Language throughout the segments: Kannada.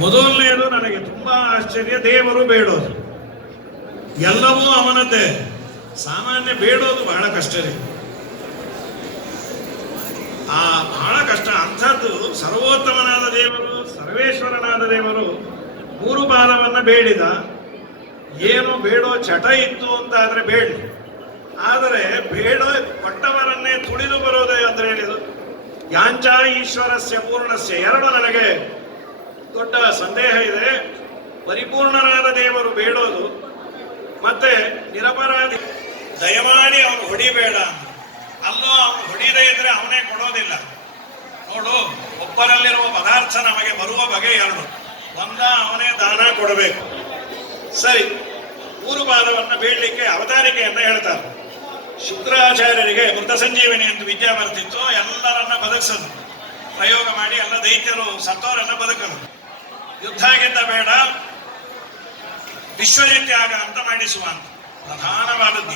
ಮೊದಲನೆಯದು ನನಗೆ ತುಂಬಾ ಆಶ್ಚರ್ಯ, ದೇವರು ಬೇಡೋದು ಎಲ್ಲವೂ ಅವನದ್ದೇ. ಸಾಮಾನ್ಯ ಬೇಡೋದು ಬಹಳ ಕಷ್ಟ ರೀ, ಬಹಳ ಕಷ್ಟ. ಅಂಥದ್ದು ಸರ್ವೋತ್ತಮನಾದ ದೇವರು, ಸರ್ವೇಶ್ವರನಾದ ದೇವರು ಮೂರು ಪಾದವನ್ನ ಬೇಡಿದ. ಏನು ಬೇಡೋ ಚಟ ಇತ್ತು ಅಂತ ಆದ್ರೆ ಬೇಡಿ, ಆದರೆ ಬೇಡೋ ಕೊಟ್ಟವರನ್ನೇ ತುಳಿದು ಬರೋದೇ ಅಂದ್ರೆ ಹೇಳಿದು ಯಾಂಚ ಈಶ್ವರಸ್ಯ ಪೂರ್ಣಸ್ಯ. ಎರಡು ನನಗೆ ದೊಡ್ಡ ಸಂದೇಹ ಇದೆ. ಪರಿಪೂರ್ಣನಾದ ದೇವರು ಬೇಡೋದು, ಮತ್ತೆ ನಿರಪರಾಧಿ ದಯಮಾಡಿ ಅವನು ಹೊಡಿಬೇಡ, ಅಲ್ಲೋ ಅವನು ಹೊಡಿದೇ ಇದ್ರೆ ಅವನೇ ಕೊಡೋದಿಲ್ಲ. ನೋಡು, ಒಬ್ಬರಲ್ಲಿರುವ ಪದಾರ್ಥ ನಮಗೆ ಬರುವ ಬಗೆ ಎರಡು. ಒಂದ ಅವನೇ ದಾನ ಕೊಡಬೇಕು, ಸರಿ. ಮೂರು ಪಾದವನ್ನ ಬೇಡಲಿಕ್ಕೆ ಅವತಾರಿಕೆಯನ್ನ ಹೇಳ್ತಾರೆ. ಶುಕ್ರಾಚಾರ್ಯರಿಗೆ ಮೃತ ಸಂಜೀವಿನಿ ಅಂತ ವಿದ್ಯೆ ಬರ್ತಿತ್ತು, ಎಲ್ಲರನ್ನ ಬದುಕಿಸೋದು, ಪ್ರಯೋಗ ಮಾಡಿ ಎಲ್ಲ ದೈತ್ಯರು ಸತ್ತವರೆಲ್ಲ ಬದುಕರು. ಯುದ್ಧ ಗೆದ್ದ ಬೇಡ, ವಿಶ್ವಜಿತ್ಯಾಗ ಅಂತ ಮಾಡಿಸುವ ಅಂತ ಪ್ರಧಾನವಾದದ್ದು.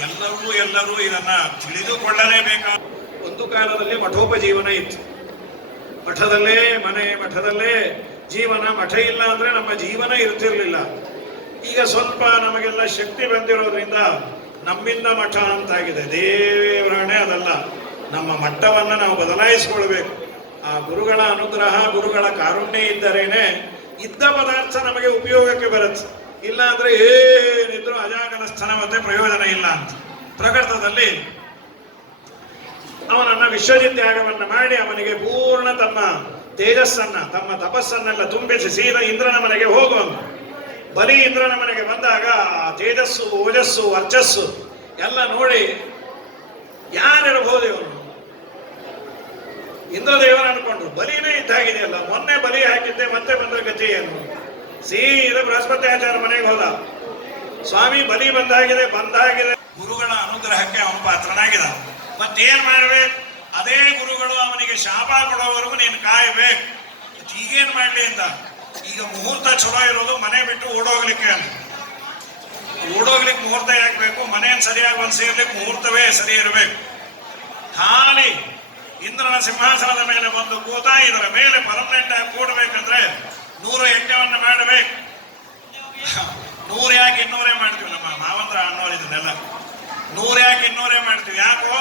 ಎಲ್ಲರೂ ಇದನ್ನ ತಿಳಿದುಕೊಳ್ಳಲೇಬೇಕಾದ. ಒಂದು ಕಾಲದಲ್ಲಿ ಮಠೋಪಜೀವನ ಇತ್ತು, ಮಠದಲ್ಲೇ ಮನೆ, ಮಠದಲ್ಲೇ ಜೀವನ. ಮಠ ಇಲ್ಲ ಅಂದ್ರೆ ನಮ್ಮ ಜೀವನ ಇರ್ತಿರ್ಲಿಲ್ಲ. ಈಗ ಸ್ವಲ್ಪ ನಮಗೆಲ್ಲ ಶಕ್ತಿ ಬಂದಿರೋದ್ರಿಂದ ನಮ್ಮಿಂದ ಮಠ ಅಂತಾಗಿದೆ. ದೇವರಣೆ ಅದಲ್ಲ, ನಮ್ಮ ಮಟ್ಟವನ್ನ ನಾವು ಬದಲಾಯಿಸಿಕೊಳ್ಬೇಕು. ಆ ಗುರುಗಳ ಅನುಗ್ರಹ, ಗುರುಗಳ ಕಾರುಣ್ಯ ಇದ್ದರೇನೆ ಇದ್ದ ಪದಾರ್ಥ ನಮಗೆ ಉಪಯೋಗಕ್ಕೆ ಬರುತ್ತೆ. ಇಲ್ಲ ಅಂದ್ರೆ ಏನಿದ್ರು ಅಜಾಗರಸ್ಥನ ಮತ್ತೆ ಪ್ರಯೋಜನ ಇಲ್ಲ ಅಂತ. ಪ್ರಕೃತದಲ್ಲಿ ಅವನನ್ನ ವಿಶ್ವಜಿತ್ಯಾಗವನ್ನ ಮಾಡಿ ಅವನಿಗೆ ಪೂರ್ಣ ತಮ್ಮ ತೇಜಸ್ಸನ್ನ, ತಮ್ಮ ತಪಸ್ಸನ್ನೆಲ್ಲ ತುಂಬಿಸಿ ಸೀದಾ ಇಂದ್ರನ ಮನೆಗೆ ಹೋಗುವಂತ. ಬಲಿ ಇಂದ್ರನ ಮನೆಗೆ ಬಂದಾಗ ಆ ತೇಜಸ್ಸು, ಓಜಸ್ಸು, ವರ್ಚಸ್ಸು ಎಲ್ಲ ನೋಡಿ ಯಾರಿರಬಹುದು ಇವನು? ಇಂದ್ರದೇವರು ಅನ್ಕೊಂಡ್ರು. ಬಲಿನೇ ಇದ್ದಾಗಿದೆಯಲ್ಲ, ಮೊನ್ನೆ ಬಲಿ ಹಾಕಿದ್ದೆ, ಮತ್ತೆ ಬಂದ ಗತಿ ಏನು? ಸೀದಾ ಬೃಹಸ್ಪತ್ಯಾಚಾರ್ಯ ಮನೆಗೆ ಹೋದ. ಸ್ವಾಮಿ, ಬಲಿ ಬಂದಾಗಿದೆ. ಗುರುಗಳ ಅನುಗ್ರಹಕ್ಕೆ ಅವನು ಪಾತ್ರನಾಗಿದ. ಮತ್ತೇನ್ ಮಾಡ್ಬೇಕು? ಅದೇ ಗುರುಗಳು ಅವನಿಗೆ ಶಾಪ ಕೊಡೋವರೆಗೂ ನೀನು ಕಾಯಬೇಕು. ಈಗೇನ್ ಮಾಡ್ಲಿ ಅಂತ. ಈಗ ಮುಹೂರ್ತ ಚಲೋ ಇರೋದು ಮನೆ ಬಿಟ್ಟು ಓಡೋಗ್ಲಿಕ್ಕೆ ಅಂತ. ಓಡೋಗ್ಲಿಕ್ಕೆ ಮುಹೂರ್ತ ಯಾಕಬೇಕು? ಮನೆಯನ್ನು ಸರಿಯಾಗಿ ಒಂದು ಸೇರ್ಲಿಕ್ಕೆ ಮುಹೂರ್ತವೇ ಸರಿ ಇರಬೇಕು. ಖಾಲಿ ಇಂದ್ರನ ಸಿಂಹಾಸನದ ಮೇಲೆ ಒಂದು ಕೂತ, ಇದರ ಮೇಲೆ ಪರ್ಮನೆಂಟ್ ಆಗಿ ಕೂಡಬೇಕಂದ್ರೆ 100 ಯಜ್ಞವನ್ನ ಮಾಡಬೇಕು. 100 ಯಾಕೆ 200 ಮಾಡ್ತೀವಿ? ನಮ್ಮ ಮಾವಂದ್ರ ಅನ್ನೋರು ಇದನ್ನೆಲ್ಲ 100 ಯಾಕೆ 200 ಮಾಡ್ತೀವಿ? ಯಾಕೋ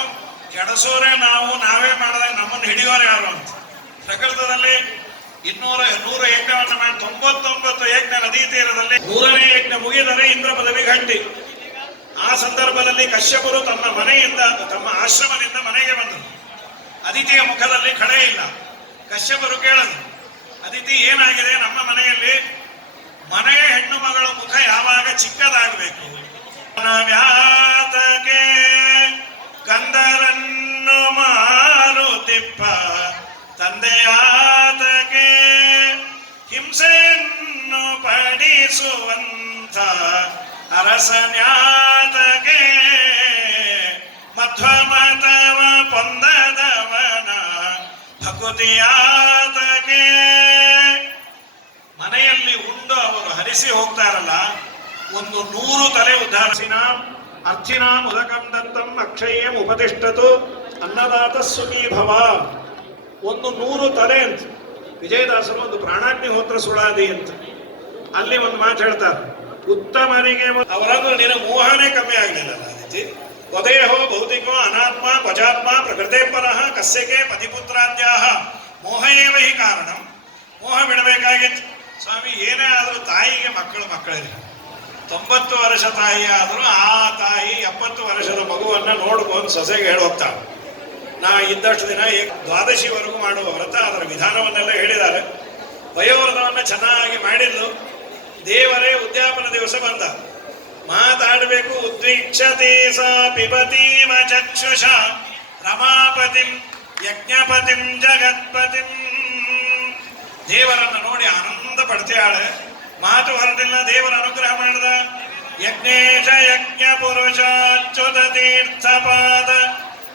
ಕೆಡಸೋರೆ ನಾವು, ನಾವೇ ಮಾಡಿದಾಗ ನಮ್ಮನ್ನು ಹಿಡಿಯೋರು ಯಾರು ಅಂತ. ಪ್ರಕೃತದಲ್ಲಿ 100 ಯಜ್ಞವನ್ನ ಮಾಡಿ 99 ಯಜ್ಞ ನದಿ ತೀರದಲ್ಲಿ 100ನೇ ಯಜ್ಞ ಮುಗಿದರೆ ಇಂದ್ರ ಪದವಿ ಗಂಟಿ. ಆ ಸಂದರ್ಭದಲ್ಲಿ ಕಶ್ಯಪರು ತಮ್ಮ ಮನೆಯಿಂದ, ತಮ್ಮ ಆಶ್ರಮದಿಂದ ಮನೆಗೆ ಬಂದರು. ಅದಿತಿಯ ಮುಖದಲ್ಲಿ ಕಳೆ ಇಲ್ಲ. ಕಶ್ಯಪರು ಕೇಳದು, ಅದಿತಿ ಏನಾಗಿದೆ ನಮ್ಮ ಮನೆಯಲ್ಲಿ? ಮನೆಯ ಹೆಣ್ಣು ಮಗಳ ಮುಖ ಯಾವಾಗ ಚಿಕ್ಕದಾಗಬೇಕು? ವ್ಯಾತಗೆ ಕಂದರನ್ನು ಮಾರುತಿಪ್ಪ ತಂದೆಯಾತಗೆ ಹಿಂಸೆಯನ್ನು ಪಡಿಸುವಂತ ಅರಸನ್ಯಾತಗೆ ಮಧ್ವಮತವ ಪೊಂದದವನ ಭಕುತಿಯಾತಗೆ. ಮನೆಯಲ್ಲಿ ಉಂಡು ಅವರು ಹರಿಸಿ ಹೋಗ್ತಾರಲ್ಲ, ಒಂದು 100 ತಲೆ ಉದ್ಧಾರಿಸಿನ ಅರ್ಥಿನಾಂ ಉದಕಂ ದತ್ತಂ ಅಕ್ಷಯ್ಯಂ ಉಪತಿಷ್ಠತು ಅನ್ನದಾತ ಸುಖೀ ಭವ. ಒಂದು 100 ತಲೆ ಅಂತ. ವಿಜಯದಾಸರು ಒಂದು ಪ್ರಾಣಾಗ್ನಿಹೋತ್ರ ಸುಳಾದಿ ಅಂತ ಅಲ್ಲಿ ಒಂದು ಮಾತು ಹೇಳ್ತಾರೆ. ಉತ್ತಮರಿಗೆ ಅವರನ್ನು ನಿನ್ನ ಮೋಹನೇ ಕಮ್ಮಿ ಆಗಲಿಲ್ಲ. ಅದಿತಿ ವದೇಹೋ ಭೌತಿಕೋ ಅನಾತ್ಮ ಕ್ವಚಾತ್ಮ ಪ್ರಕೃತೆ ಪರಃ ಕಸ್ಯಕೆ ಪತಿಪುತ್ರಾದ್ಯಾಹ ಮೋಹಯೇವ ಹಿ ಕಾರಣ. ಮೋಹ ಬಿಡಬೇಕಾಗಿತ್ತು. ಸ್ವಾಮಿ, ಏನೇ ಆದರೂ ತಾಯಿಗೆ ಮಕ್ಕಳೇ. 90 ವರ್ಷ ತಾಯಿ ಆದರೂ ಆ ತಾಯಿ 70 ವರ್ಷದ ಮಗುವನ್ನ ನೋಡ್ಕೊಂಡು ಸೊಸೆಗೆ ಹೇಳೋಗ್ತಾಳೆ. ನಾ ಇದ್ದಷ್ಟು ದಿನ ದ್ವಾದಶಿವರೆಗೂ ಮಾಡುವ ವ್ರತ, ಅದರ ವಿಧಾನವನ್ನೆಲ್ಲ ಹೇಳಿದ್ದಾರೆ. ವಯೋವ್ರತವನ್ನ ಚೆನ್ನಾಗಿ ಮಾಡಿದ್ದು. ದೇವರೇ ಉದ್ಯಾಪನ ದಿವಸ ಬಂದ. ಮಾತಾಡಬೇಕು. ಉದ್ವಿಕ್ಷತೆ ಸಾ ಪಿಬತೀವ ಚಕ್ಷುಷ ರಮಾಪತಿಂ ಯಜ್ಞಪತಿಂ ಜಗತ್ಪತಿಂ. ದೇವರನ್ನು ನೋಡಿ ಆನಂದ ಪಡ್ತಾಳೆ. ಮಾತು ಹೊರಟಿಲ್ಲ, ದೇವರ ಅನುಗ್ರಹ ಮಾಡಿದ. ಯಜ್ಞೇಶ ಯಜ್ಞ ಪುರುಷ ಅಚ್ಯುತ ತೀರ್ಥಪಾದ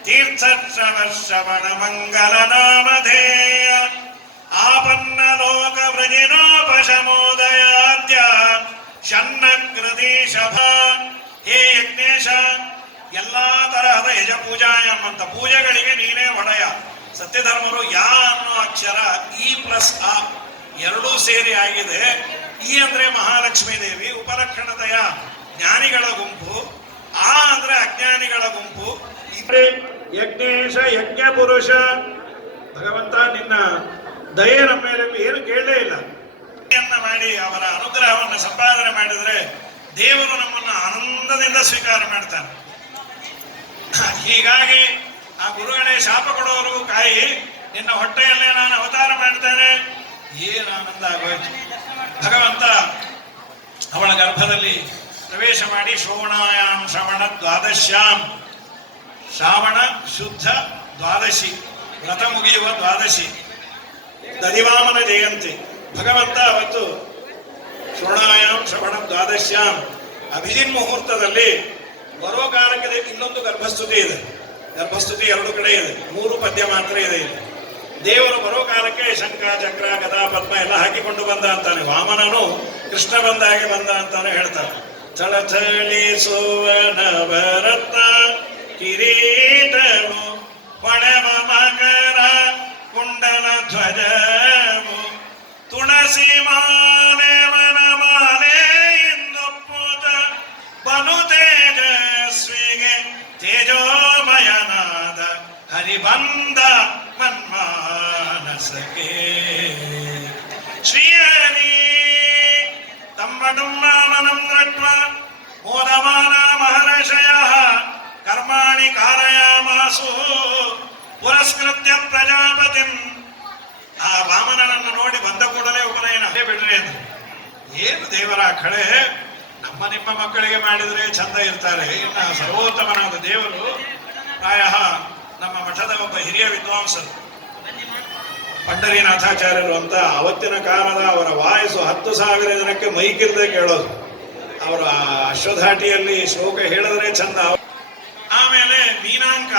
ತೀರ್ಥಶ್ರವಣ ಮಂಗಲ ನಾಮಧೇಯ ಆಪನ್ನ ಲೋಕ ವೃಜಿನೋಪಶಮೋದಯಾದ್ಯ ಶನ್ನಗ್ರದೀಶಭ. ಹೇ ಯಜ್ಞೇಶ, ಎಲ್ಲಾ ತರಹದ ಯಜ ಪೂಜಾಯ ಅಂತ ಪೂಜೆಗಳಿಗೆ ನೀನೇ ಒಡೆಯ. ಸತ್ಯಧರ್ಮರು ಯಾ ಅನ್ನೋ ಅಕ್ಷರ ಇ ಪ್ಲಸ್ ಅ ಎರಡೂ ಸೇರಿ ಆಗಿದೆ. ಈ ಅಂದ್ರೆ ಮಹಾಲಕ್ಷ್ಮೀ ದೇವಿ, ಉಪಲಕ್ಷಣತೆಯ ಜ್ಞಾನಿಗಳ ಗುಂಪು, ಆ ಅಂದ್ರೆ ಅಜ್ಞಾನಿಗಳ ಗುಂಪು. ಯಜ್ಞೇಶ ಯಜ್ಞ ಪುರುಷ ಭಗವಂತ ನಿನ್ನ ದಯೆ ನಮ್ಮ ಮೇಲೆ ಏನು ಕೇಳಲೇ ಇಲ್ಲ ಮಾಡಿ ಅವರ ಅನುಗ್ರಹವನ್ನು ಸಂಪಾದನೆ ಮಾಡಿದರೆ ದೇವರು ನಮ್ಮನ್ನು ಆನಂದದಿಂದ ಸ್ವೀಕಾರ ಮಾಡ್ತಾನೆ. ಹೀಗಾಗಿ ಆ ಗುರುಗಳೇ ಶಾಪ ಕೊಡೋರು ಕಾಯಿ ನಿನ್ನ ಹೊಟ್ಟೆಯಲ್ಲೇ ನಾನು ಅವತಾರ ಮಾಡ್ತೇನೆ. ಏನು ಆನಂದ ಆಗೋಯ್ತು. ಭಗವಂತ ಅವಳ ಗರ್ಭದಲ್ಲಿ ಪ್ರವೇಶ ಮಾಡಿ ಶ್ರವಣಾಯಾಮ್ ಶ್ರವಣ ದ್ವಾದಶ್ಯಾಂ, ಶ್ರಾವಣ ಶುದ್ಧ ದ್ವಾದಶಿ, ವ್ರತ ಮುಗಿಯುವ ದ್ವಾದಶಿ, ದದಿವಾಮನ ಜಯಂತಿ. ಭಗವಂತ ಅವತ್ತು ಶ್ರವಣಾಯಾಮ್ ಶ್ರವಣ ದ್ವಾದಶ್ಯಾಂ ಅಭಿಜಿನ್ ಮುಹೂರ್ತದಲ್ಲಿ ಬರೋ ಕಾಲಕ್ಕೆ ಇನ್ನೊಂದು ಗರ್ಭಸ್ತುತಿ ಇದೆ. ಗರ್ಭಸ್ತುತಿ ಎರಡು ಕಡೆ ಇದೆ, 3 ಪದ್ಯ ಮಾತ್ರ ಇದೆ. ದೇವರು ಬರೋ ಕಾಲಕ್ಕೆ ಶಂಖ ಚಕ್ರ ಗದಾ ಪದ್ಮ ಎಲ್ಲ ಹಾಕಿಕೊಂಡು ಬಂದ ಅಂತಾನೆ. ವಾಮನನು ಕೃಷ್ಣ ಬಂದಾಗೆ ಬಂದ ಅಂತಾನೆ ಹೇಳ್ತಾರೆ. ಥಳಥಳಿಸುವನ ಭರತ ಕಿರೀಟನು ಹೊಳೆವ ಮಕರ ಕುಂಡಲ ಧ್ವಜವು ತುಳಸಿ ಮಾಲೆ ವನ ಮಾಲೆ ಇಂದೊಪ್ಪುತ ಬಲು ತೇಜಸ್ವಿಗೆ ತೇಜೋಮಯನಾದ ಹರಿಬಂದ ಮನ್ಮಾನಸಕ್ಕೆ. ಶ್ರೀಹರಿ ತಮ್ಮಡುಮ್ಮನಂ ದೃಷ್ಟ್ವಾ ಮೋದಮಾನ ಮಹರ್ಷಯಃ ಕರ್ಮಾಣಿ ಕಾರಯಾಮಾಸು ಪುರಸ್ಕೃತ್ಯ ಪ್ರಜಾಪತಿಂ. ಆ ವಾಮನನನ್ನು ನೋಡಿ ಬಂದ ಕೂಡಲೇ ಉಪನಯನ ಬಿಡ್ರಿ ಅಂತ. ಏನು ದೇವರ ಕಳೆ, ನಮ್ಮ ನಿಮ್ಮ ಮಕ್ಕಳಿಗೆ ಮಾಡಿದರೆ ಚಂದ ಇರ್ತಾರೆ. ಇನ್ನು ಸರ್ವೋತ್ತಮನಾದ ದೇವರು ಪ್ರಾಯ ನಮ್ಮ ಮಠದ ಒಬ್ಬ ಹಿರಿಯ ವಿದ್ವಾಂಸರು ಪಂಡರೀನಾಥಾಚಾರ್ಯರು ಅಂತ. ಅವತ್ತಿನ ಕಾಲದ ಅವರ ವಾಯಸ್ಸು 10,000 ಜನಕ್ಕೆ ಮೈಕಿಲ್ಲದೆ ಕೇಳೋದು. ಅವರ ಅಶ್ವಧಾಟಿಯಲ್ಲಿ ಶ್ಲೋಕ ಹೇಳಿದ್ರೆ ಚಂದ. ಆಮೇಲೆ ಮೀನಾಂಕ,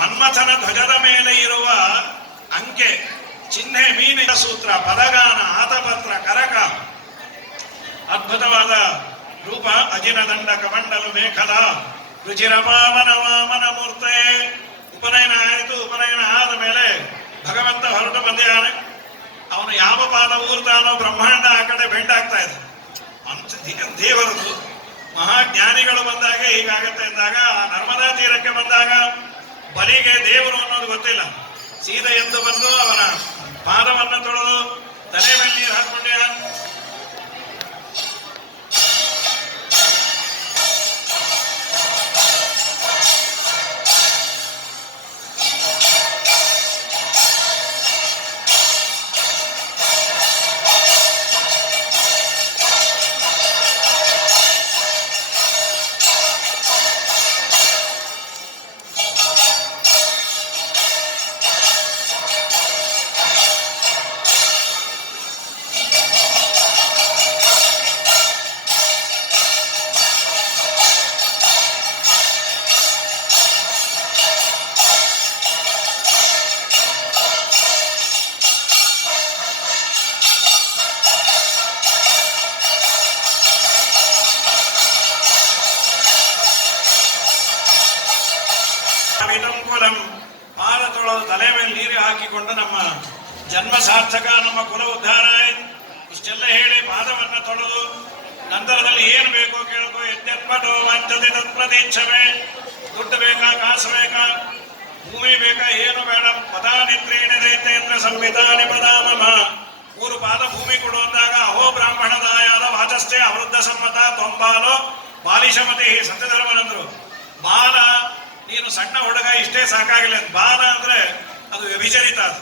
ಮನ್ಮಥನ ಧ್ವಜದ ಮೇಲೆ ಇರುವ ಅಂಕೆ ಚಿಹ್ನೆ, ಮೀನಿನ ಸೂತ್ರ, ಪದಗಾನ, ಆತಪತ್ರ, ಕರಕ, ಅದ್ಭುತವಾದ ರೂಪ. ಅಜಿನ ದಂಡ ಕಮಂಡಲು ಮೇಖಲ ರುಚಿರಮಾಮನ ವಾಮನ ಮೂರ್ತೆ. ಉಪನಯನ ಆಯಿತು. ಉಪನಯನ ಆದ ಮೇಲೆ ಭಗವಂತ ಹೊರಟು ಬಂದಿದ್ದಾನೆ. ಅವನು ಯಾವ ಪಾದ ಊರ್ತಾನೋ ಬ್ರಹ್ಮಾಂಡ ಆ ಕಡೆ ಬೆಂಡಾಗ್ತಾ ಇದೆ. ದೇವರದು ಮಹಾಜ್ಞಾನಿಗಳು ಬಂದಾಗ ಹೀಗಾಗತ್ತೆ ಎಂದಾಗ, ನರ್ಮದಾ ತೀರಕ್ಕೆ ಬಂದಾಗ ಬಲಿಗೆ ದೇವರು ಅನ್ನೋದು ಗೊತ್ತಿಲ್ಲ. ಸೀದಾ ಎದ್ದು ಬಂದು ಅವನ ಪಾದವನ್ನು ತೊಳೆದು ತಲೆ ಮೇಲೆ ನೀರು ಹಾಕೊಂಡ್ಯ. ಪಾದ ತೊಳೆದು ತಲೆ ಮೇಲೆ ನೀರು ಹಾಕಿಕೊಂಡು ನಮ್ಮ ಜನ್ಮ ಸಾರ್ಥಕ, ನಮ್ಮ ಕುಲ ಉದ್ಧಾರ ಆಯ್ತು. ಇಷ್ಟೆಲ್ಲ ಹೇಳಿ ಪಾದವನ್ನ ತೊಳೆದು ನಂತರದಲ್ಲಿ ಏನು ಬೇಕೋ ಕೇಳ್ಕೋ. ಯಜ್ಞಪಟೋ ವಂಚತೆ ತತ್ಪ್ರತೀಕ್ಷವೇ. ದುಡ್ಡು ಬೇಕಾ, ಕಾಸು ಬೇಕಾ, ಭೂಮಿ ಬೇಕಾ, ಏನು ಬೇಡ. ಪದಾನಿತ್ರೇಣ ದೈತ್ಯೇಂದ್ರ ಸಂಹಿತಾನಿ ಪದಾಮಮ. 3 ಪಾದ ಭೂಮಿ ಕೊಡು ಅಂದಾಗ ಅಹೋ ಬ್ರಾಹ್ಮಣದಾಯಾದ ವಾಚಸ್ಥೆ ಅವೃದ್ಧ ಸಮ್ಮತ ತೊಂಬಾಲೋ ಬಾಲಿಶಮತಿ. ಸತ್ಯಧರ್ಮನಂದ್ರು ಬಾಲ, ನೀನು ಸಣ್ಣ ಹುಡುಗ ಇಷ್ಟೇ ಸಾಕಾಗಿಲ್ಲ. ಬಾಲ ಅಂದ್ರೆ ಅದು ವ್ಯಭಿಚರಿತ. ಅದು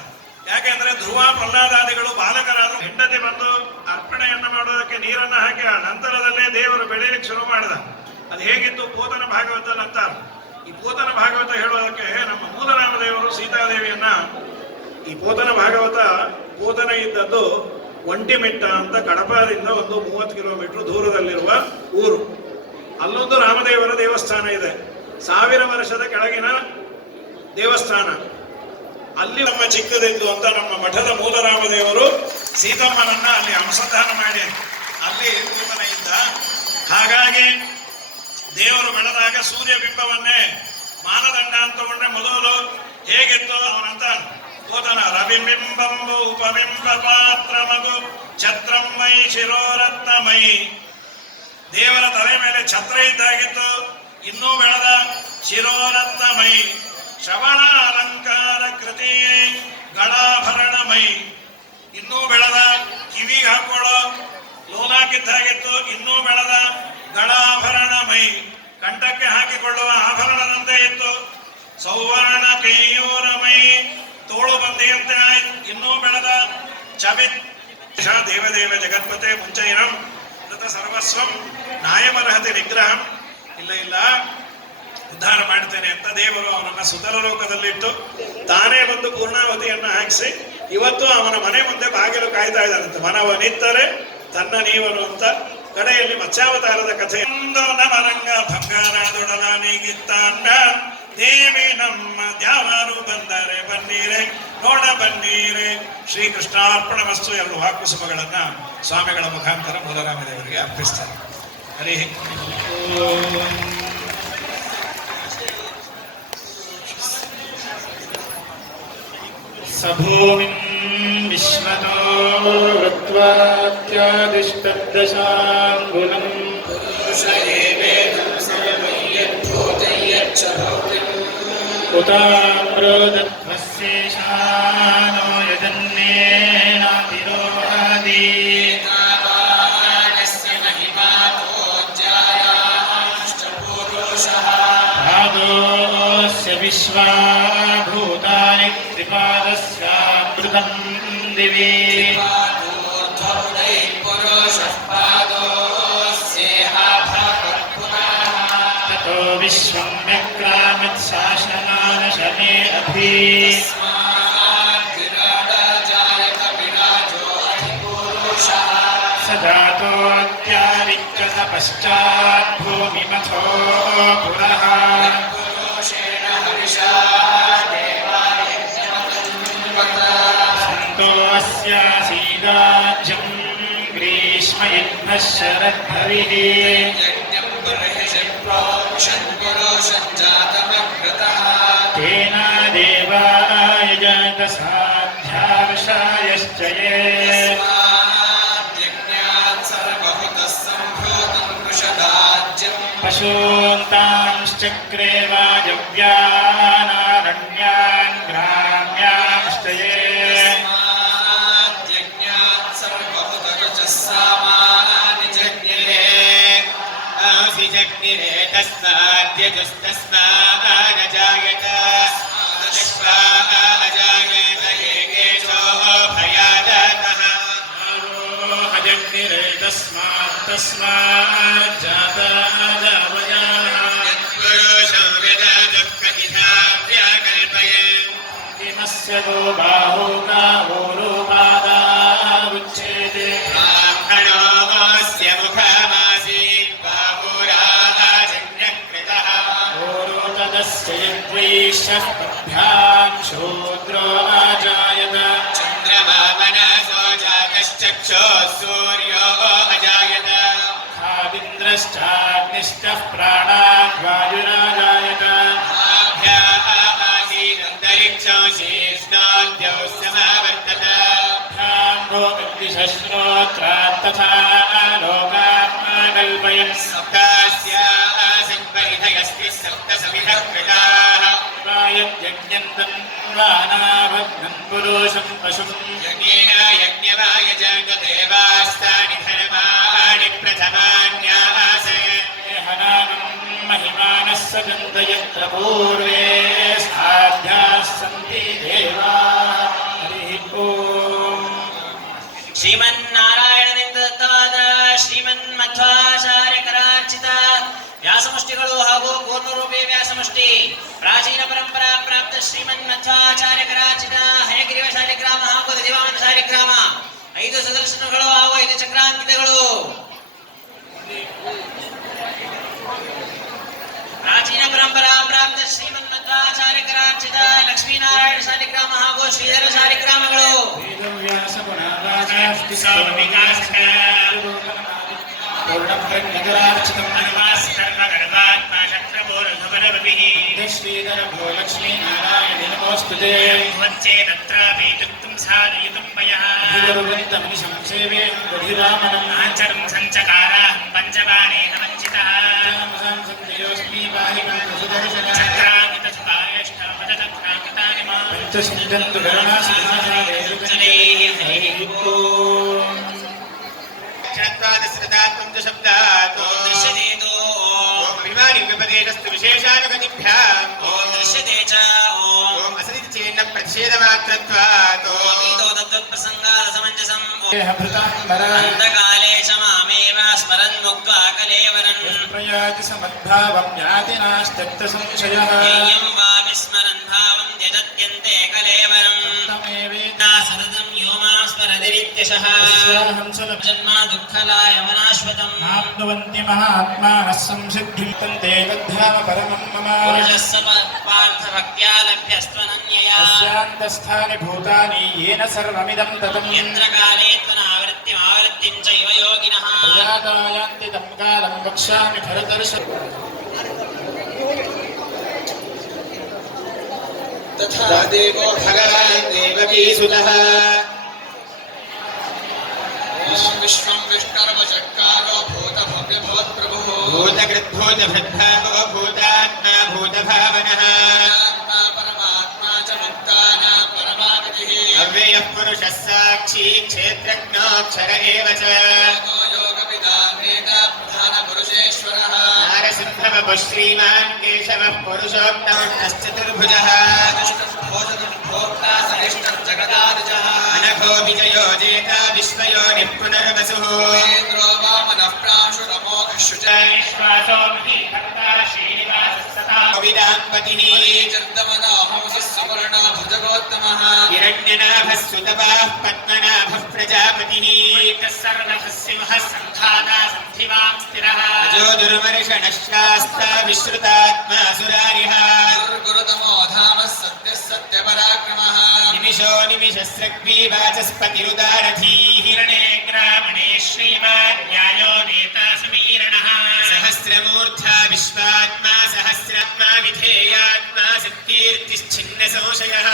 ಯಾಕೆಂದ್ರೆ ಧ್ರುವ ಪ್ರಹ್ಲಾದಾದಿಗಳು ಬಾಲಕರಾದ್ರು. ಹೆಂಡತಿ ಬಂದು ಅರ್ಪಣೆಯನ್ನು ಮಾಡೋದಕ್ಕೆ ನೀರನ್ನ ಹಾಕಿ ಆ ನಂತರದಲ್ಲೇ ದೇವರು ಬೆಳೆಯಲಿಕ್ಕೆ ಶುರು ಮಾಡಿದ. ಅದು ಹೇಗಿತ್ತು ಪೋತನ ಭಾಗವತದಲ್ಲಿ ಅಂತಾರೆ. ಈ ಪೋತನ ಭಾಗವತ ಹೇಳೋದಕ್ಕೆ ನಮ್ಮ ಮೂಲರಾಮದೇವರು ಸೀತಾದೇವಿಯನ್ನ, ಈ ಪೋತನ ಭಾಗವತ ಪೋತನ ಇದ್ದದ್ದು ಒಂಟಿಮಿಟ್ಟ ಅಂತ ಕಡಪದಿಂದ ಒಂದು 30 ಕಿಲೋಮೀಟರ್ ದೂರದಲ್ಲಿರುವ ಊರು. ಅಲ್ಲೊಂದು ರಾಮದೇವರ ದೇವಸ್ಥಾನ ಇದೆ, 1000 ವರ್ಷದ ಕೆಳಗಿನ ದೇವಸ್ಥಾನ. ಅಲ್ಲಿ ನಮ್ಮ ಚಿಕ್ಕದಿದ್ದು ಅಂತ ನಮ್ಮ ಮಠದ ಮೂಲರಾಮದೇವರು ಸೀತಮ್ಮನನ್ನ ಅಲ್ಲಿ ಅಂಶದಾನ ಮಾಡಿ ಅಲ್ಲಿ ಪೂತನ ಇದ್ದ. ಹಾಗಾಗಿ ದೇವರು ಬೆಳೆದಾಗ ಸೂರ್ಯ ಬಿಂಬವನ್ನೇ ಮಾನದಂಡ ಅಂತ ತಗೊಂಡ್ರೆ ಮೊದಲು ಹೇಗಿತ್ತು ಅವನಂತ ಓದನ ರವಿಬಿಂಬಂಬು ಉಪಬಿಂಬ ಪಾತ್ರಮಗು ಛತ್ರಮೈ ಶಿರೋರತ್ನಮೈ. ದೇವರ ತಲೆ ಮೇಲೆ ಛತ್ರ ಇದ್ದಾಗಿತ್ತು, ಇನ್ನೂ ಬೆಳೆದ ಶಿರೋರತ್ನಮೈ. ಶ್ರವಣ ಅಲಂಕಾರ ಕೃತಿ ಗಳಾಭರಣಮೈ. ಇನ್ನೂ ಬೆಳೆದ ಕಿವಿಗೆ ಹಾಕೊಳ್ಳೋ ಲೋಲಾಕಿದ್ದಾಗಿತ್ತು, ಇನ್ನೂ ಬೆಳೆದ ಗಳಾಭರಣಮೈ. ಕಂಠಕ್ಕೆ ಹಾಕಿಕೊಳ್ಳುವ ಆಭರಣದಂತೆ ಇತ್ತು, ಸೌವರ್ಣ ಕೇಯೂರಮೈ. ತೋಳು ಬಂದಿಯಂತೆ ಆಯ್ತು, ಇನ್ನೂ ಬೆಳೆದ ಚವಿತ್. ದೇವದೇವ ಜಗತ್ಪತೆ ಮುಂಚೈನಂ ಸರ್ವಸ್ವಂ ನಾಯಮರ್ಹತೆ ನಿಗ್ರಹಂ. ಇಲ್ಲ ಉದ್ಧಾರ ಮಾಡ್ತೇನೆ ಅಂತ ದೇವರು ಅವನನ್ನ ಸುತಲ ಲೋಕದಲ್ಲಿಟ್ಟು ತಾನೇ ಬಂದು ಪೂರ್ಣಾವತಿಯನ್ನ ಹಾಕಿಸಿ ಇವತ್ತು ಅವನ ಮನೆ ಮುಂದೆ ಬಾಗಿಲು ಕಾಯ್ತಾ ಇದ್ದಾನಂತೆ. ಮನವನಿತ್ತರೆ ತನ್ನ ನೀವನು ಅಂತ. ಕಡೆಯಲ್ಲಿ ಮತ್ಸ್ಯಾವತಾರದ ಕಥೆ. ನವರಂಗ ಭಂಗಾರದೊಡಲ ನೀಗಿತ್ತಾನ ದೇವಿ ನಮ್ಮ ದ್ಯಾವರು ಬಂದರೆ ಬನ್ನೀರೆ ನೋಡ ಬನ್ನೀರೆ. ಶ್ರೀಕೃಷ್ಣಾರ್ಪಣ ವಸ್ತು ಎರಡು ವಾಕುಸುಮಗಳನ್ನ ಸ್ವಾಮಿಗಳ ಮುಖಾಂತರ ಮೂಲರಾಮದೇವರಿಗೆ ಅರ್ಪಿಸ್ತಾರೆ. ಹರಿ ಸಭೂಮಿಂ ವಿಶ್ವತೋ ಋತ್ವಾತ್ಯಾದಿಷ್ಟದಶಾಂಗುಲಂ ಉತಾಮ್ರೋದಧ್ವಸ್ಯೇಷಾನೋ ಯಜನ್ನೇನಾತಿರೋಹಾದಿ ಭಾಗೋಸ್ಯ ವಿಶ್ವಾಭೂತಾನಿ ತ್ರಿಪಾದಸ್ಯಾಮೃತಂ ದಿವಿ ತತೋ ವಿಶ್ವಂ ವ್ಯಕ್ರಾಮಿತ್ ಶಾಸನಾನಶನೇ ಅಭಿ ಸ ಜಾತೋತ್ಯಾವಿಕ್ರತ ಪಶ್ಚಾತ್ ಭೂಮಿಮಥೋ ಪುರಃ ಸಂತೋಸ್ಯಾಸೀದಾಜ್ಯಂ ಗ್ರೀಷ್ಮಯಜ್ಞಃ ಶರದ್ಭವಿಃ ತೇನ ದೇವಾಯಜತ ಸಾಧ್ಯಾರ್ಷಾಯಶ್ಚ ಯೇ ಪಶೂಂತಾಂಶ್ಚಕ್ರೆ ವಾಯವ್ಯಾನಾರಣ್ಯಾನ್ ಗ್ರಾಮ್ಯಾಂಶ್ಚ ಯೇ ಜಗ್ನಿರೇ ತಸ್ಮಾದ್ಯಜಸ್ತಸ್ಮಾನಜಾಯತ ಅಜಾಯತ ಏಕೇಶೋ ಭಯಾದತಃ ಅಜಗ್ನಿರೇ ತಸ್ಮಾಜ್ಜಾತಾಜಾವಯಾಃ ಯತ್ಪುರುಷಂ ವೇದದುಃಖತಿಥಾ ವ್ಯಾಕಲ್ಪಯನ್ ಕಿಮಸ್ಯ ಗೋ ಬಾಹೋ ಕಾವೋ ರೂಪಾದಾ ಉಚ್ಛೇದೆ ಬ್ರಾಹ್ಮಣೋऽಸ್ಯ ಮುಖಮಾಸೀತ್ ಯದ್ವೈಶ್ಯಭ್ಯಾಂ ಶೂದ್ರೋ ಅಜಾಯತ ಚಂದ್ರಮಾ ಮನಸೋ ಜಾತಶ್ಚಕ್ಷುಃ ಸೂರ್ಯೋ ಅಜಾಯತ ಖಾವಿಂದ್ರಶ್ಚಾಗ್ನಿಶ್ಚ ಪ್ರಾಣಾತ್ ವಾಯುರಾಜಾಯತ ಆಭ್ಯಾ ಆಸೀದन्तರಿಕ್ಷೋ ಶೀರ್ಷ್ಣೋದ್ಯೌ ಸಮಾವರ್ತತ ಭ್ಯಾಂ ಭೂಮಿಶ್ರೋತ್ರಾತ್ ತಥಾ ಲೋಕಾನ್ ಕಲ್ಪಯನ್ ಸಪ್ತಾಸ್ಯ ಸಂಪರಿಧಯಸ್ತಿ ಸಪ್ತ ಸಮಿಧಃ ಕೃತಾಃ ಯಜ್ಞಂತಂ ವಾನಾಭಗ್ನಂ ಪುರುಷಂ ಪಶುಂ ಯಜ್ಞೇನ ಯಜ್ಞವಾಯಜಂತ ದೇವಾಸ್ತಾನಿ ಧರ್ಮಾಣಿ ಪ್ರಥಮಾನ್ಯಾಸೆ ಹನಾನಂ ಮಹಿಮಾನಃ ಸಜಂತ ಯತ್ರ ಪೂರ್ವೇ ಸಾಧ್ಯಾಃ ಸಂತಿ ದೇವಾಃ. ಹರಿ ಓಂ. ಶ್ರೀಮನ್ನಾರಾಯಣನಿಂದ ದತ್ತವಾದ ಶ್ರೀಮನ್ಮಧ್ವಾಚಾರ್ಯ ಕರಾರ್ಚಿತ ವ್ಯಾಸಮುಷ್ಟಿಗಳು ಹಾಗೂ ಪೂರ್ಣರೂಪಿ ವ್ಯಾಸಮುಷ್ಟಿ ಪ್ರಾಚೀನ ಪರಂಪರಾ ಪ್ರಾಪ್ತ ಶ್ರೀಮನ್ಮಧ್ವಾಚಾರ್ಯ ಕರಾರ್ಚಿತ ಹಯಗಿರಿವ ಶಾಲಿಗ್ರಾಮ ಹಾಗೂ ದಿವಾನ ಶಾಲಿಗ್ರಾಮ 5 ಸುದರ್ಶನಗಳು ಹಾಗೂ 5 ಚಕ್ರಾಂಕಿತಗಳು. ಪ್ರಾಚೀನ ಪರಂಪರಾ ಪ್ರಾಪ್ತ ಶ್ರೀಮನ್ಮಧ್ವಾಚಾರ್ಯ ಕರಾರ್ಚಿತ ಲಕ್ಷ್ಮೀನಾರಾಯಣ ಶಾಲಿಗ್ರಾಮ ಹಾಗೂ ಶ್ರೀಧರ ಶಾಲಿಗ್ರಾಮಗಳು. पूर्णप्रज्ञतुरार्चितम् अनुमास्कर्मगणवात्मा शत्रपूर्णभवनवभिः श्रीधरभो लक्ष्मीनारायणे नमोऽस्तुते भवच्चेदत्रापि युक्तं साधयितुं मयः गुरुवन्तमनिशं सेवें गधिरामणम् आचरं सञ्चकाराहं पञ्चबाणेन वञ्चितः संयोऽस्मि बाहिकं सुदर्शनः चक्रामितसुतायष्टापदतक्रामितानि मां पञ्चसिञ्चन्तु गणनासिंहासनेषु चत्वादशरदात्मं च शब्दात् दृश्यते अभिमानि व्यपदेशस्तु विशेषानुगतिभ्याम् ॐ दृश्यते च ॐ असदिति चेन्न प्रतिषेधमात्रत्वात् ॐ तत्प्रसङ्गादसमञ्जसम् अन्तकाले च मामेव स्मरन् मुक्त्वा कलेवरम् प्रयाति समद्भावं याति नास्त्यक्त संशयः ध्येयं वा विस्मरन् भावं त्यजत्यन्ते कलेवरम् तमेवेता सततं यो मां स्मरतिरित्यशः जन्मा दुःखलायमनाश्वतम् आप्नुवन्ति महात्मानः संसिद्धिं तन्ते तद्धाम परमं मम पुरुषस्य पार्थभक्त्या लभ्यस्त्वनन्यया अस्यान्तस्थानि भूतानि येन सर्वमिदं ततम् यन्त्रकाले त्वनावृत्तिमावृत्तिं चैव योगिनः प्रयातायान्ति तं कालं वक्ष्यामि भरतर्ष तथा देवो भगवान् देवकीसुतः विश्वं विष्णुर्वचक्कारो भूतभव्यभवत्प्रभुः भूतकृद्भूतभृद्भावो भूतात्मा भूतभावनः आत्मा परमात्मा च मुक्तानां परमागतिः अव्ययः पुरुषः साक्षी क्षेत्रज्ञोऽक्षर एव च एको योगविदान्वेद प्रधानपुरुषेश्वरः नारसिंहवपुः श्रीमान् केशवः पुरुषोत्तमश्चतुर्भुजः भोक्ता सहिष्णुर्जगदानुजः अनघो विजयो जेता विश्वयोनिः पुनर्वसुः इन्द्रो वामनः प्रांशुरमोघशुचः विश्वासो महीभक्ता श्रीनिवासः सदा विदाम्पतिः चर्दमनाहंसः सुवर्णा भुजगोत्तमः हिरण्यनाभः सुतपाः पद्मनाभः प्रजापतिः सर्वः सिंहः सङ्घाता सन्धिवां स्थिरः अजो दुर्मर्षणः शास्ता विश्रुतात्मा सुरारिः गुरुतमो धामः सत्यः सत्यपराक्रमः निमिषो निमिषस्रग्वी वाचस्पतिरुदारथी हिरणे ग्रामणे श्रीमान् न्यायो नेता समीरणः सहस्रमूर्धा विश्वात्मा सहस्रात्मा विधेयात्मा सत्कीर्तिश्छिन्न संशयः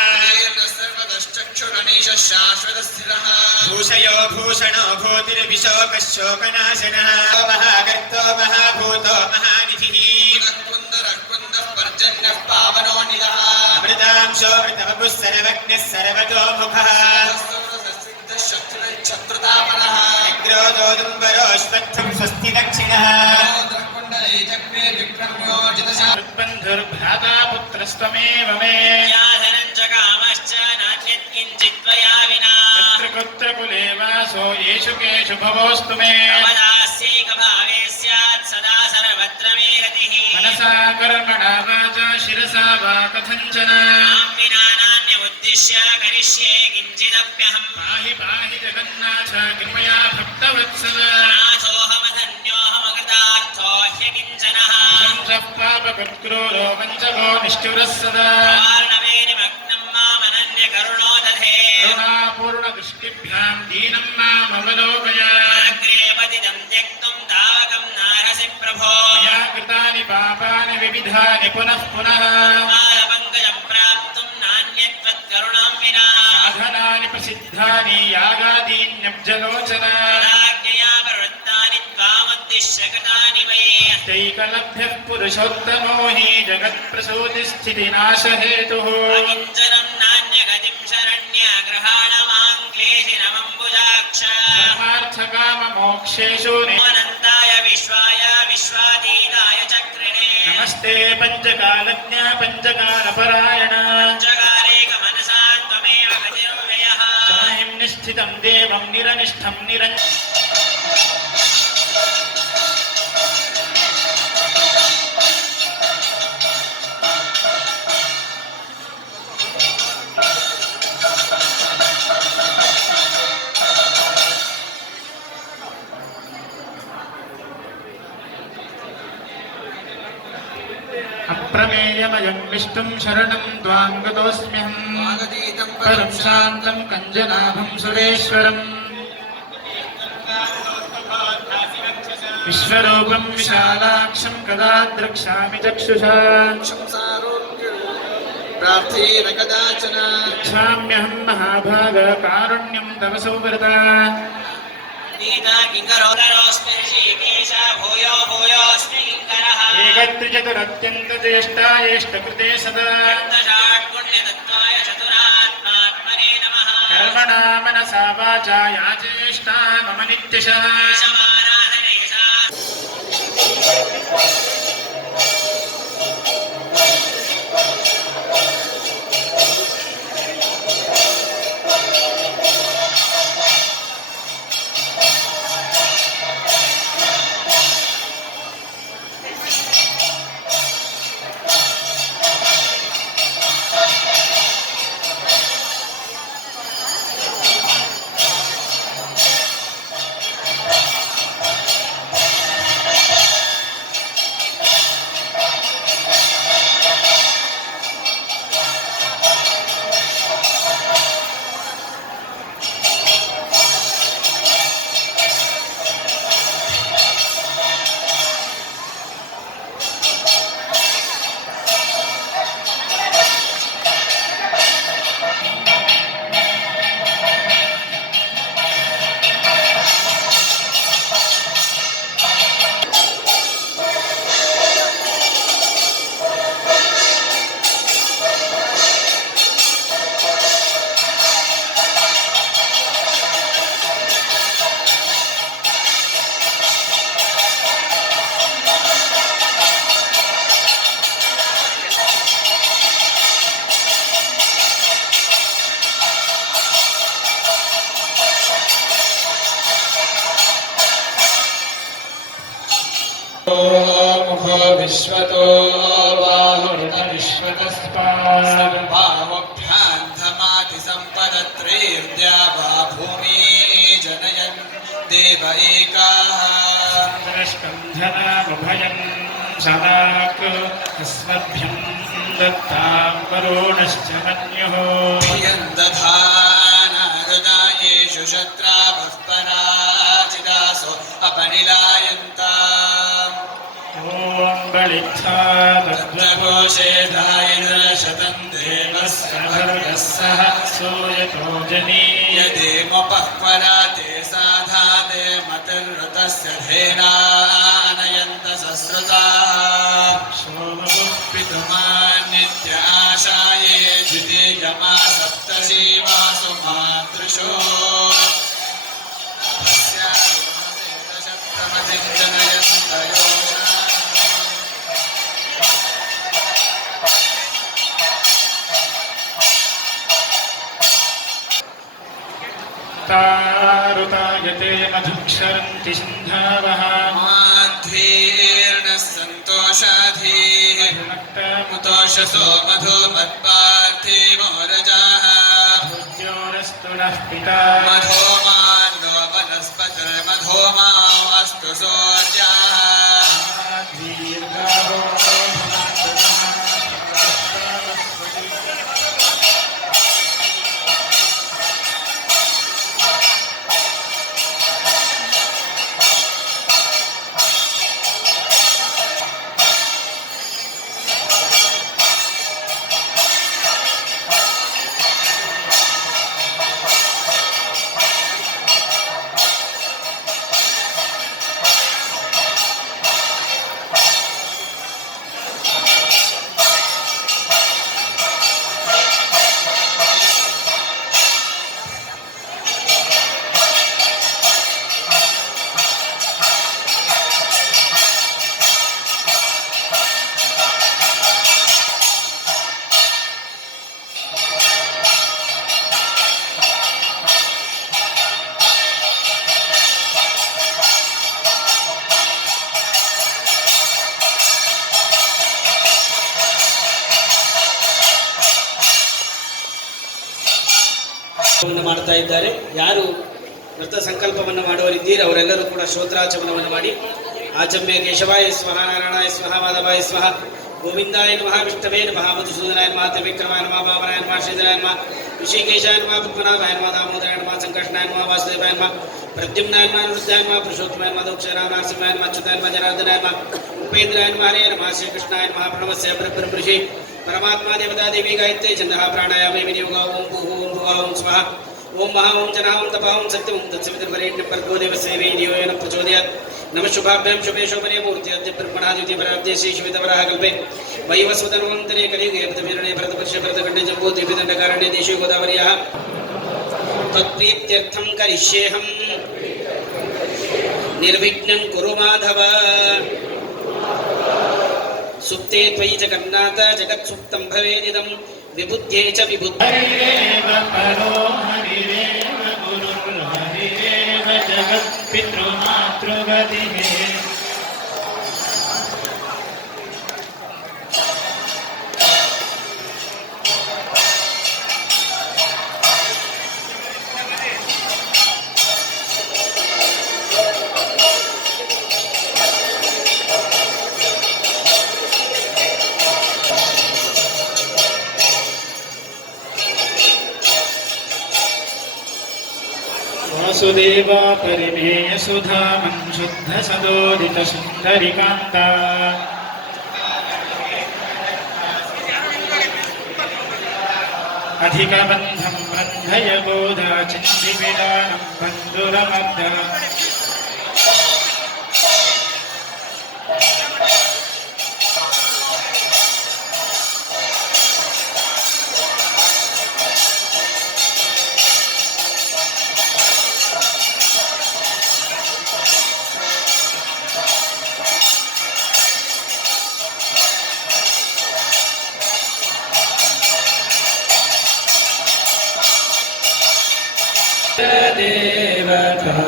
सर्वतश्चक्षुरनीशः शाश्वतस्थिरः भूषयो भूषणो भूतिर्विशोकः शोकनाशनः महागर्तो महाभूतो महानिधिः कुन्दः पर्जन्यः पावनो निलः अमृतांशो मृतवपुः सर्वज्ञः सर्वतोमुखः शत्रुतापनः अग्रोदोदुम्बरोऽश्वत्थं स्वस्ति दक्षिणः कुण्डले चक्रे विक्रम्योजितशा बन्धुर्भ्राता पुत्रस्त्वमेव मे याधनं च कामश्च नान्यत् किञ्चित् त्वया विना यत्र कुत्र कुले वासो येषु केषु भवोऽस्तु मे कमलास्यैकभावे स्यात् सदा सर्वत्र मे रतिः मनसा कर्मणा वाचा शिरसा वा कथञ्चन मां विना नान्यमुद्दिश्य करिष्ये किञ्चिदप्यहम् पाहि पाहि जगन्नाथ कृपया भक्तवत्सल नाथोऽहमधन्योऽहमकृतार्थो ह्यकिञ्चनः संसः पापकृत्क्रूरो वञ्चको निष्ठुरः सदा वार्णवेनिमग्नं मामनन्यकरुणो दधे करुणापूर्णदृष्टिभ्यां दीनं मामवलोकय अग्रे पतितं त्यक्तुं तावकं नारसि प्रभो मया कृतानि पापानि विविधानि पुनः पुनः पादपङ्कजं प्राप्तुं नान्यत्वत्करुणां विना साधनानि प्रसिद्धानि यागादीन्यब्जलोचन राज्ञया प्रवृत्तानि त्वामुद्दिश्य कृतानि मयि तैकलभ्यः पुरुषोत्तमो हि जगत्प्रसूतिस्थितिनाशहेतुः अकिञ्चनं नान्यगतिं शरण्यग्रहाण मां क्लेशिनमम्बुजाक्ष धर्मार्थकाममोक्षेषु अनन्ताय विश्वाय विश्वातीताय चक्रिणे नमस्ते पञ्चकालज्ञ पञ्चकालपरायण पञ्चकालेकमनसा त्वमेव गतिर्व्ययः समाहिं निष्ठितं देवं निरनिष्ठं अप्रमेयमयं विष्णुं शरणं त्वां गतोऽस्म्यहम् वागतीतं परं शान्तं कञ्जनाभं सुरेश्वरम् विश्वरूपं विशालाक्षं कदा द्रक्ष्यामि चक्षुषा प्रार्थेन कदाचन इच्छाम्यहं महाभाग कारुण्यं तव सौव्रता नीता किङ्करोदरोऽस्मि ऋषिकेश भूयो भूयोऽस्मि किङ्करः एकत्रिचतुरत्यन्तज्येष्ठायेष्टकृते सदा षट्पुण्यतत्त्वाय चतुरात्मात्मने नमः कर्मणा मनसा वाचा या चेष्टा मम नित्यशः केशवाराधनेशा मुखो विश्वतो बाहुरुत विश्वतस्मात् भावभ्यान्धमाति सम्पदत्रैर्द्या वा भूमि जनयन् देव एकाः स्कन्धनामभयं सदाक अस्मभ्यं दत्तां वरुणश्च मन्युः धियं दधानारुदायेषु शत्रावः पराजिदासो अपनिलायन्ताम् ॐ बलित्था तद्वघोषेधायशतं देवस्य भर्गः सह सूयतो जनी यदेमपःपरा ते साधाते मतिर्ऋतस्य धेनानयन्त सस्रुताः पितुमान्नित्य आशाये द्वितीयमा सप्तशीवासु मातृशो जनयन्तयोषा तारुतायते मधुक्षरन्ति सिन्धावः माध्वीर्णः सन्तोषाधीः मुतोषसो मधु मत्पार्थिवो रजाः भूयोरस्तु नः पिता मधो मान्नो वनस्पतिर्मधो मास्तु सोऽर्याः दीर्घावो ಮಾಡ್ತಾ ಇದ್ದಾರೆ. ಯಾರು ವ್ರತ ಸಂಕಲ್ಪವನ್ನು ಮಾಡುವರಿದ್ದೀರಿ ಅವರೆಲ್ಲರೂ ಕೂಡ ಶ್ರೋತ್ರಾಚಮನವನ್ನು ಮಾಡಿ ಆಚಮ್ಯ ಕೇಶವಾಯ ಸ್ವಹ ನಾರಾಯಣಾಯ ಸ್ವಹ ಮಾಧವಾಯ ಸ್ವಹ ಗೋವಿಂದಾಯ ನಮಃ ವಿಷ್ಣವೇ ನಮಃ ಮಧುಸೂದನಾಯ ನಮಃ ತ್ರಿವಿಕ್ರಮಾಯ ನಮಃ ವಾಮನಾಯ ನಮಃ ಶ್ರೀಧರಾಯ ನಮಃ ಋಷಿಕೇಶಾಯ ನಮಃ ಪದ್ಮನಾಭಾಯ ನಮಃ ದಾಮೋದರಾಯ ನಮಃ ಸಂಕರ್ಷಣಾಯ ನಮಃ ವಾಸುದೇವಾಯ ನಮಃ प्रद्युम्नायन्मा नृत्यायन्मा पुरुषोत्तमायन्मा दोक्षरायन्मा नरसिंहायन्मा अच्युतायन्मा जनार्दनायन्मा उपेन्द्रायन्मा हरे नमः श्रीकृष्णायन्मा प्रणवस्य परब्रह्मऋषि परमात्मा देवता देवी गायत्रे छन्दः प्राणायामे विनियोगः ॐ भूः ॐ भुवः ॐ स्वः ॐ महा ॐ जनाः ॐ तपः ॐ सत्यं ॐ तत्सवितुर्वरेण्यं भर्गो देवस्य धियो यो नः प्रचोदयात् नमः शुभाभ्यां शुभे शोभने मूर्ति अद्य ब्रह्मणा द्वितीयपराब्दे श्रीश्वेतवराह कल्पे वैवस्वतनुवन्तरे कलियुगे भरतवीरणे भरतवर्षे भरतखण्डे जम्बूद्वीपदण्डकारण्ये देशे गोदावर्याः त्वत्प्रीत्यर्थं करिष्येऽहं निर्विघ्नं कुरु माधव सुप्ते त्वयि जगन्नाथ जगत्सुप्तं भवेदिदं विबुध्ये च विबुद्धे हरिरेव परो हरिरेव गुरुर्हरिरेव जगत्पितृमातृगतिः वासुदेवा परिमेय सुधामं शुद्ध सदोदित सुन्दरिकान्ता अधिकबन्धं बन्धय बोधा चिन्तिविदानं बन्धुरमब्धा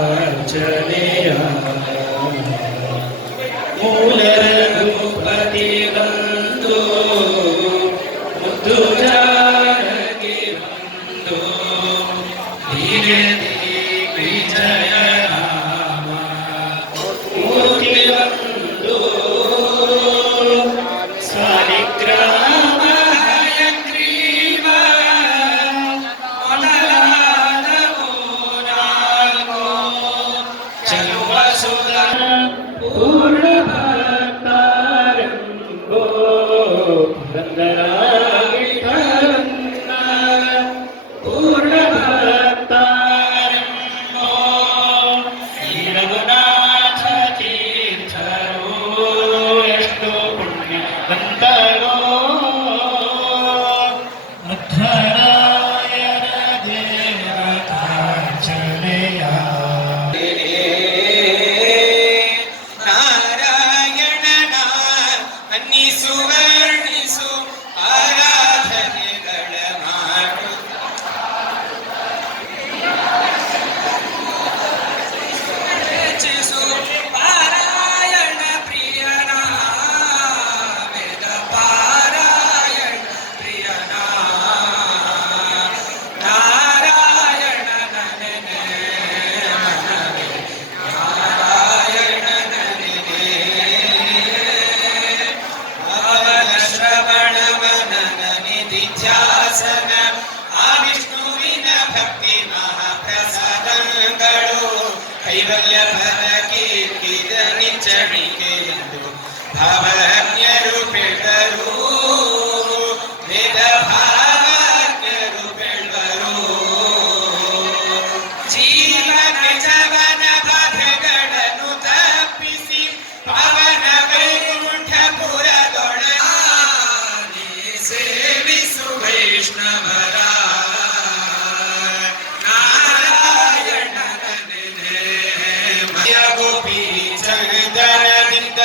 देवतार्चनेया मूलरघुपति बन्धो मुद्दुजानकि बन्धो धीरे विजय नाम मूर्ति बन्धो सालिग्राम हयग्रीव पूर्णभक्तारम्भो वन्दनागितरन्ना पूर्णभक्तारम्भो रघुनाथ तीर्थरो यस्तो पुण्यवन्तरो उद्धरायण देवतार्चनेया ವರ್ಣಿಸು ಆರಾಧನೆಗಳ ಮಾಡು ಹೆಚ್ಚಿಸು ಪಾರಾಯಣ ಪ್ರಿಯನ ವೇದ ಪಾರಾಯಣ ಪ್ರಿಯನ ನಾರಾಯಣ ನೆನೆ ಮನವೇ ನಾರಾಯಣ ನೆನೆ ಶ್ರವಣ ಮನನ ನಿಧಿಧ್ಯಾಸನ ಆ ವಿಷ್ಣುವಿನ ಭಕ್ತಿ ಮಹಾಪ್ರಸಾದಗಳು ಕೈವಲ್ಯ ಫಲ ಕೀರ್ತಿದ ನಿಚ್ಚಣಿಕೆ ಎಂದು ಭಾವಜ್ಞರು ಬೆಳರು ವೇದ ಭಾವಜ್ಞರು ಬೆಳರು ಜೀವನ ಜವನ ಬಾಧೆಗಳನ್ನು ತಪ್ಪಿಸಿ ಪವನ ವೈಕುಂಠಪುರದೊಳ ಸೇವಿಸು ವೈಷ್ಣವರ ನಾರಾಯಣನ ನೆನೆ ಮಯ ಗೋಪಿ ಚಂದನದಿಂದ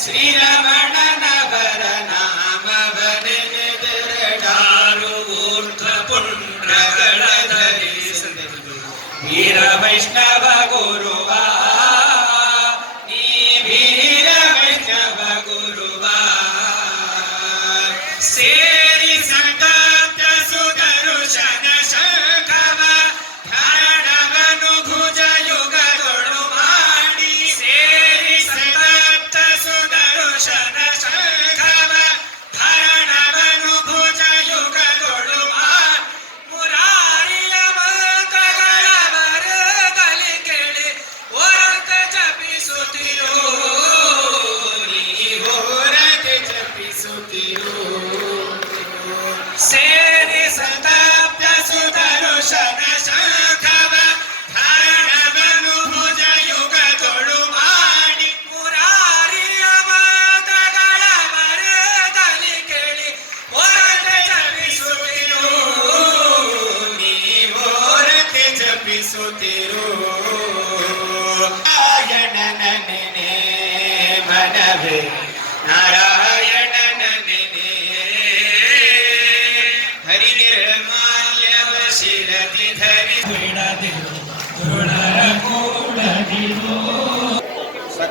ಶ್ರೀರಮಣನವರ ನಾಮವನೆನೆದೆರಡಾರು ಊರ್ಧ್ವ ಪುಂಡ್ರಗಳ ಧರಿಸಿದರು ವೀರ ವೈಷ್ಣವ ಗುರುವ ನೀ ವೀರ ವೈಷ್ಣವ ಗುರುವ ಸೇರಿ ಸಂಗಾತ ಸುದರುಶನ ಶಂಖವ ಧಾರಣವನು ಭುಜ ಯುಗಗಳು ಮಾಡಿ ಸೇರಿ ಸಂಗಾತ ಸುದರುಶನ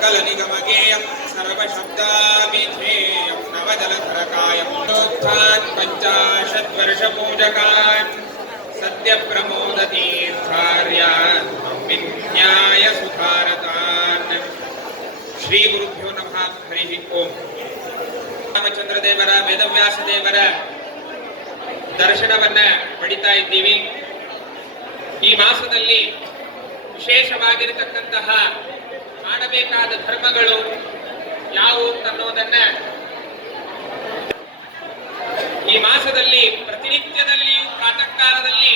सकल निगमगेयं सर्वशब्दाभिधेयं नवजलधरकायं नोत्थान् पञ्चाशद्वर्षपूजकान् सत्यप्रमोदतीर्थार्यान् विन्याय सुधारतान् ಶ್ರೀ ಗುರುಭ್ಯೋ ನಮಃ ಹರಿ ಓಂ. ರಾಮಚಂದ್ರ ದೇವರ ವೇದವ್ಯಾಸ ದೇವರ ದರ್ಶನವನ್ನ ಪಡಿತಾ ಇದ್ದೀವಿ. ಈ ಮಾಸದಲ್ಲಿ ವಿಶೇಷವಾಗಿರತಕ್ಕಂತಹ ಮಾಡಬೇಕಾದ ಧರ್ಮಗಳು ಯಾವುವು ಅನ್ನೋದನ್ನ ಈ ಮಾಸದಲ್ಲಿ ಪ್ರತಿನಿತ್ಯದಲ್ಲಿಯೂ ಪ್ರಾತಃ ಕಾಲದಲ್ಲಿ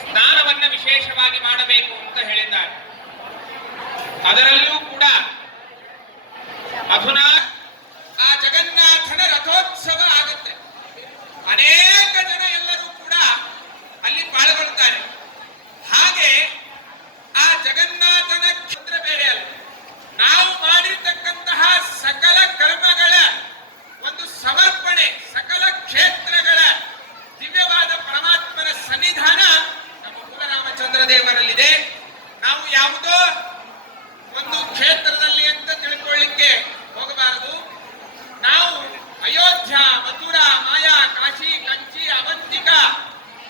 ಸ್ನಾನವನ್ನ ವಿಶೇಷವಾಗಿ ಮಾಡಬೇಕು ಅಂತ ಹೇಳಿದ್ದಾರೆ. ಅದರಲ್ಲೂ ಕೂಡ ಅಧುನಾ ಆ ಜಗನ್ನಾಥನ ರಥೋತ್ಸವ ಆಗುತ್ತೆ. ಅನೇಕ ಜನ ಎಲ್ಲರೂ ಕೂಡ ಅಲ್ಲಿ ಪಾಲ್ಗೊಳ್ತಾರೆ. ಹಾಗೆ ಆ ಜಗನ್ನಾಥನ ಕ್ಷೇತ್ರ ಬೇರೆ ಅಲ್ಲ, ನಾವು ಮಾಡಿರ್ತಕ್ಕಂತಹ ಸಕಲ ಕರ್ಮಗಳ ಒಂದು ಸಮರ್ಪಣೆ, ಸಕಲ ಕ್ಷೇತ್ರಗಳ ದಿವ್ಯವಾದ ಪರಮಾತ್ಮನ ಸನ್ನಿಧಾನ ನಮ್ಮ ಮೂಲರಾಮಚಂದ್ರ ದೇವರಲ್ಲಿದೆ. ನಾವು ಯಾವುದೋ ಒಂದು ಕ್ಷೇತ್ರದಲ್ಲಿ ಅಂತ ತಿಳ್ಕೊಳ್ಳಿಕ್ಕೆ ಹೋಗಬಾರದು. ನಾವು ಅಯೋಧ್ಯ, ಮಥುರಾ, ಮಾಯಾ, ಕಾಶಿ, ಕಂಚಿ, ಅವಂತಿಕ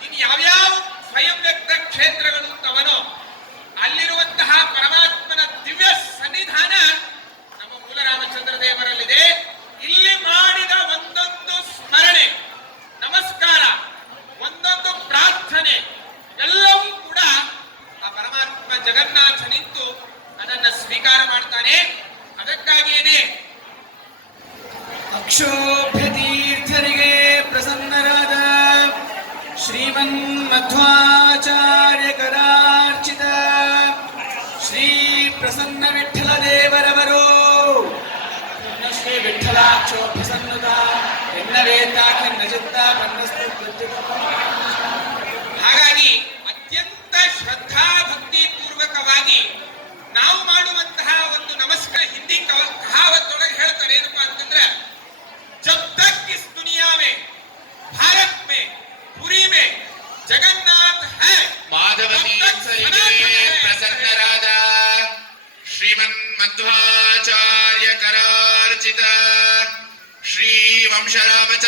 ಇನ್ನು ಯಾವ್ಯಾವ ಸ್ವಯಂ ವ್ಯಕ್ತ ಕ್ಷೇತ್ರಗಳು ತವನೋ ಅಲ್ಲಿರುವಂತಹ ಪರಮಾತ್ಮನ ದಿವ್ಯ ಸನ್ನಿಧಾನ ನಮ್ಮ ಮೂಲರಾಮಚಂದ್ರ ದೇವರಲ್ಲಿದೆ. ಇಲ್ಲಿ ಮಾಡಿದ ಒಂದೊಂದು ಸ್ಮರಣೆ, ನಮಸ್ಕಾರ, ಒಂದೊಂದು ಪ್ರಾರ್ಥನೆ ಎಲ್ಲವೂ ಕೂಡ ಆ ಪರಮಾತ್ಮ ಜಗನ್ನಾಥ ನಿಂತು ಅದನ್ನ ಸ್ವೀಕಾರ ಮಾಡ್ತಾನೆ. ಅದಕ್ಕಾಗಿಯೇನೆ ಅಕ್ಷೋಭ್ಯ ತೀರ್ಥರಿಗೆ ಪ್ರಸನ್ನರಾದ ಶ್ರೀಮನ್ ಮಧ್ವಾಚಾರ್ಯ ಕರಾರ್ಚಿತ ಶ್ರೀ ಪ್ರಸನ್ನ ವಿಠ್ಠಲ ದೇವರವರು ಶ್ರೀ ವಿಠ್ಠಲಾಕ್ಷೋಭ್ಯ ಸನ್ನುತ ಎನ್ನವೇತಾಖಿನ್ನ ಚಿತ್ತ ಹಾಗಾಗಿ ಅತ್ಯಂತ ಶ್ರದ್ಧಾ ಭಕ್ತಿ ಪೂರ್ವಕವಾಗಿ ನಾವು ಮಾಡುವಂತಹ ಒಂದು ನಮಸ್ಕಾರ, ಹಿಂದಿ ಕಹಾವತ್ತೊಳಗೆ ಹೇಳ್ತಾರೆ ಏನಪ್ಪಾ ಅಂತಂದ್ರೆ, ಜಬ್ ತಕ್ ಇಸ್ ದುನಿಯಾ ಮೇ ಭಾರತ್ ಮೇ ಪುರಿ ಮೇ ಜಗನ್ನಾಥ ಹೈ ಮಾಧವ ತೀರ್ಥರಿಗೆ ಪ್ರಸನ್ನರಾದ ಶ್ರೀಮನ್ ಮಧ್ವಾಚಾರ್ಯ ಕರಾರ್ಚಿತ ಶ್ರೀ ವಂಶರಾಮಚಂದ್ರ